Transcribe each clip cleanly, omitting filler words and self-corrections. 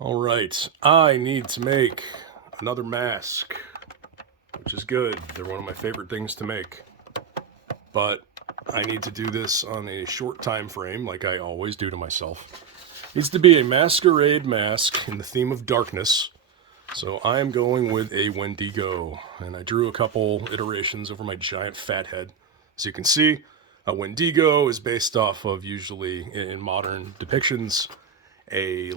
Alright, I need to make another mask, which is good. They're one of my favorite things to make. But I need to do this on a short time frame, like I always do to myself. It needs to be a masquerade mask in the theme of darkness. So I am going with a Wendigo, and I drew a couple iterations over my giant fat head. As you can see, a Wendigo is based off of, usually in modern depictions, a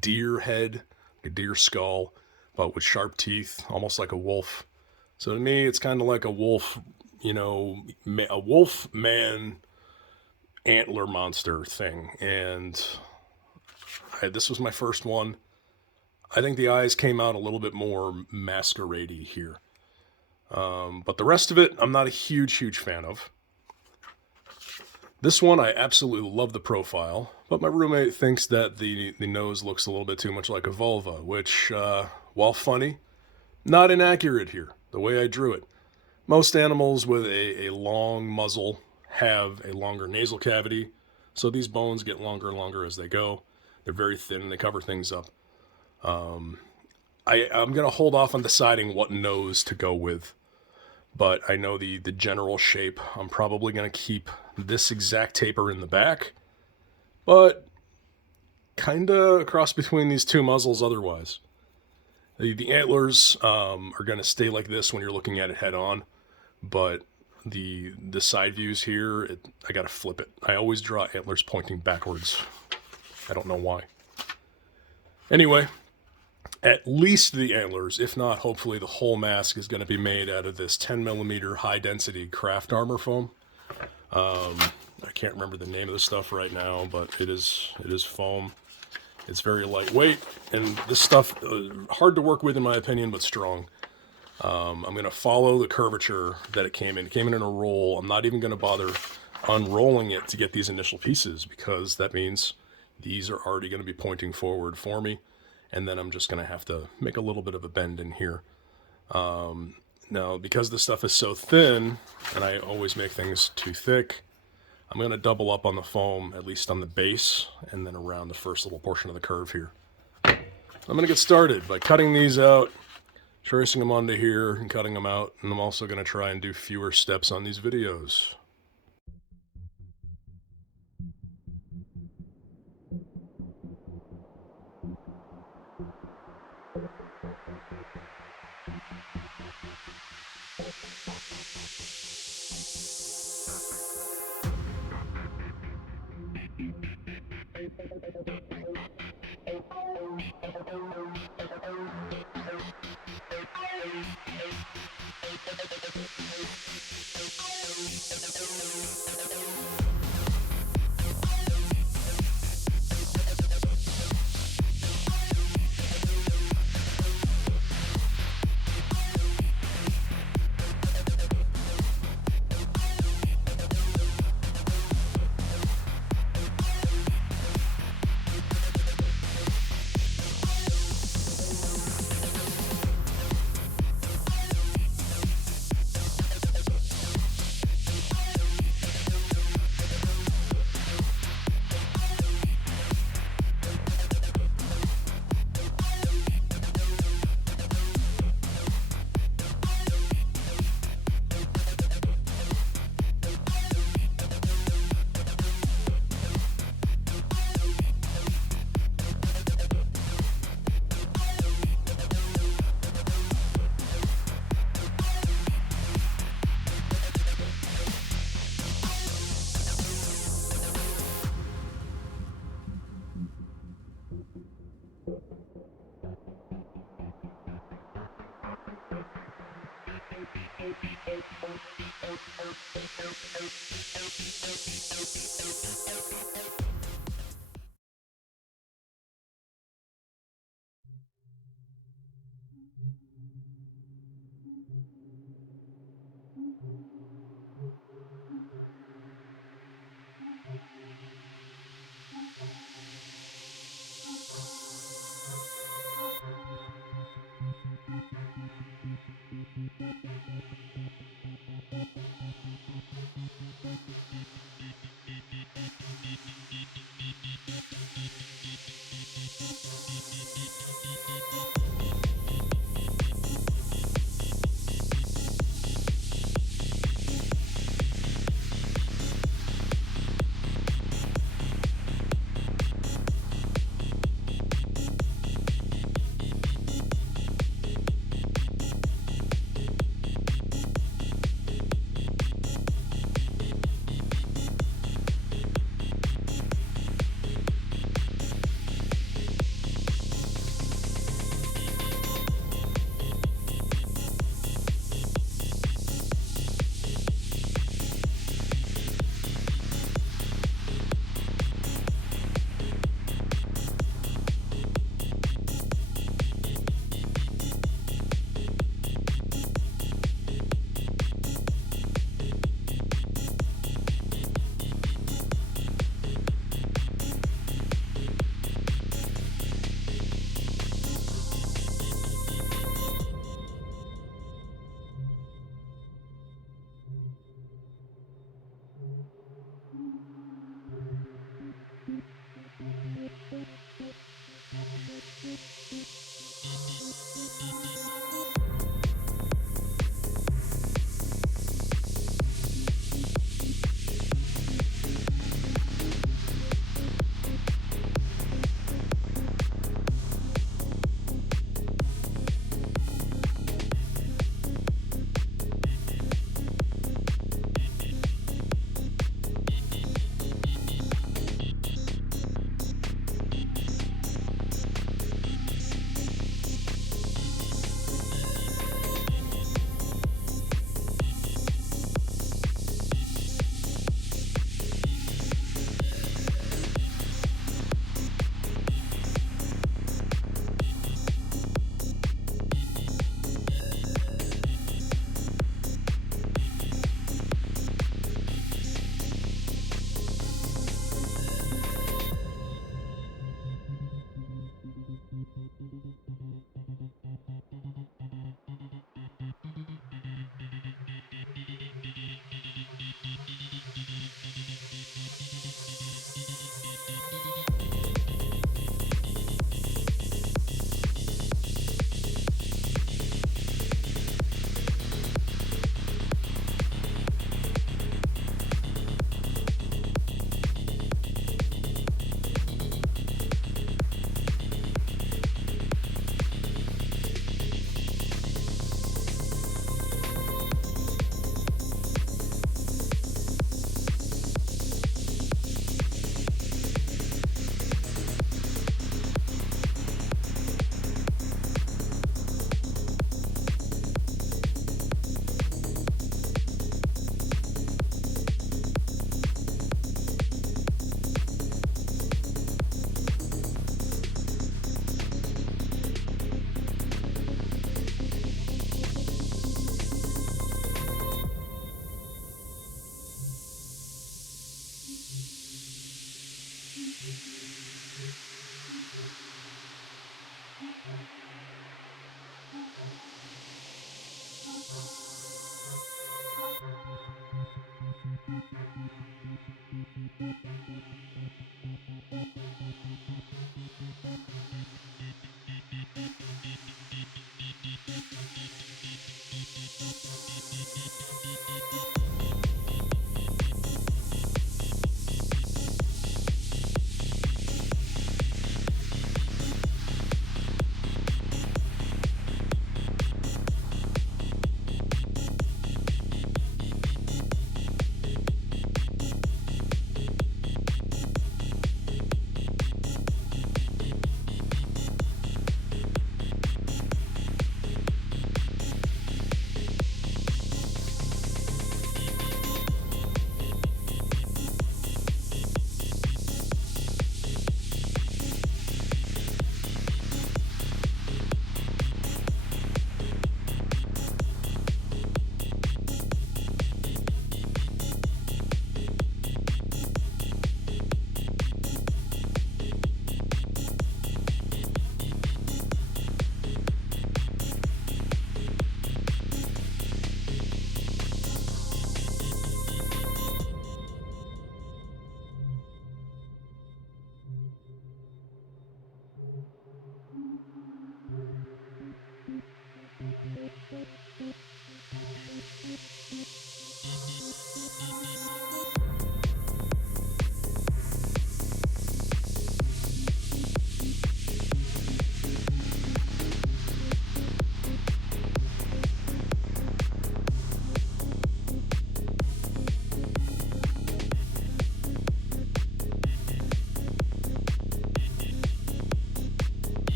deer head, a deer skull, but with sharp teeth, almost like a wolf. So to me, it's kind of like a wolf, a wolf man antler monster thing. And this was my first one. I think the eyes came out a little bit more masquerade-y here. But the rest of it, I'm not a huge fan of. This one, I absolutely love the profile, but my roommate thinks that the nose looks a little bit too much like a vulva, which, while funny, not inaccurate here, the way I drew it. Most animals with a long muzzle have a longer nasal cavity, so these bones get longer and longer as they go. They're very thin and they cover things up. I'm going to hold off on deciding what nose to go with, but I know the general shape. I'm probably going to keep this exact taper in the back, but kind of a cross between these two muzzles otherwise. The antlers are going to stay like this when you're looking at it head on, but the side views here, I got to flip it. I always draw antlers pointing backwards. I don't know why. Anyway, at least the antlers, if not hopefully the whole mask, is going to be made out of this 10mm high density craft armor foam. I can't remember the name of the stuff right now, but it is foam. It's very lightweight, and this stuff, hard to work with in my opinion, but strong. I'm going to follow the curvature that it came in. It came in a roll. I'm not even going to bother unrolling it to get these initial pieces, because that means these are already going to be pointing forward for me, and then I'm just going to have to make a little bit of a bend in here. Now, because this stuff is so thin, and I always make things too thick, I'm going to double up on the foam, at least on the base, and then around the first little portion of the curve here. I'm going to get started by cutting these out, tracing them onto here, and cutting them out, and I'm also going to try and do fewer steps on these videos.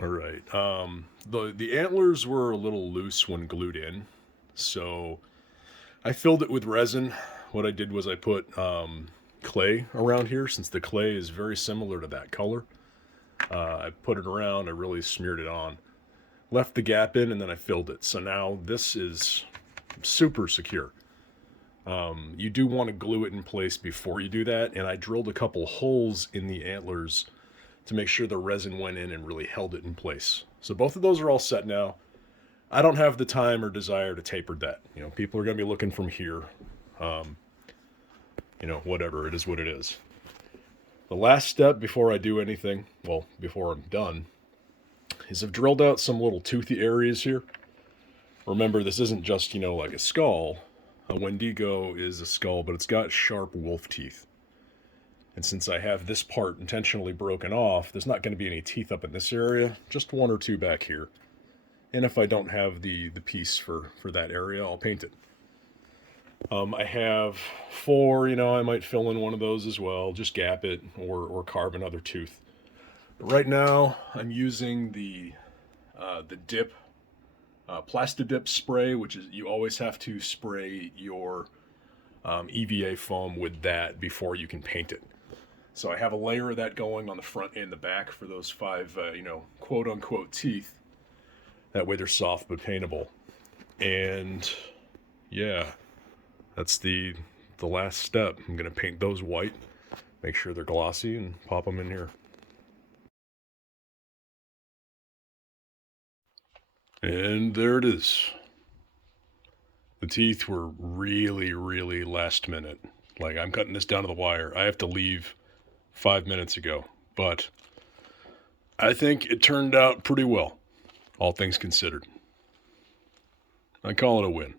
All right. The antlers were a little loose when glued in, so I filled it with resin. What I did was I put clay around here, since the clay is very similar to that color. I put it around, I really smeared it on, left the gap in, and then I filled it. So now this is super secure. You do want to glue it in place before you do that, and I drilled a couple holes in the antlers to make sure the resin went in and really held it in place. So both of those are all set now. I don't have the time or desire to taper that. You know, people are going to be looking from here. You know, whatever, it is what it is. The last step before I do anything, well, before I'm done, is I've drilled out some little toothy areas here. Remember, this isn't just, you know, like a skull. A Wendigo is a skull, but it's got sharp wolf teeth. And since I have this part intentionally broken off, there's not going to be any teeth up in this area, just one or two back here. And if I don't have the piece for that area, I'll paint it. I have 4, you know, I might fill in one of those as well, just gap it or carve another tooth. But right now, I'm using the dip, Plasti-dip Spray, which is, you always have to spray your EVA foam with that before you can paint it. So I have a layer of that going on the front and the back for those 5, you know, quote-unquote teeth. That way they're soft but paintable. And yeah, that's the last step. I'm going to paint those white, make sure they're glossy, and pop them in here. And there it is. The teeth were really, really last minute. Like, I'm cutting this down to the wire. I have to leave 5 minutes ago, but I think it turned out pretty well, all things considered. I call it a win.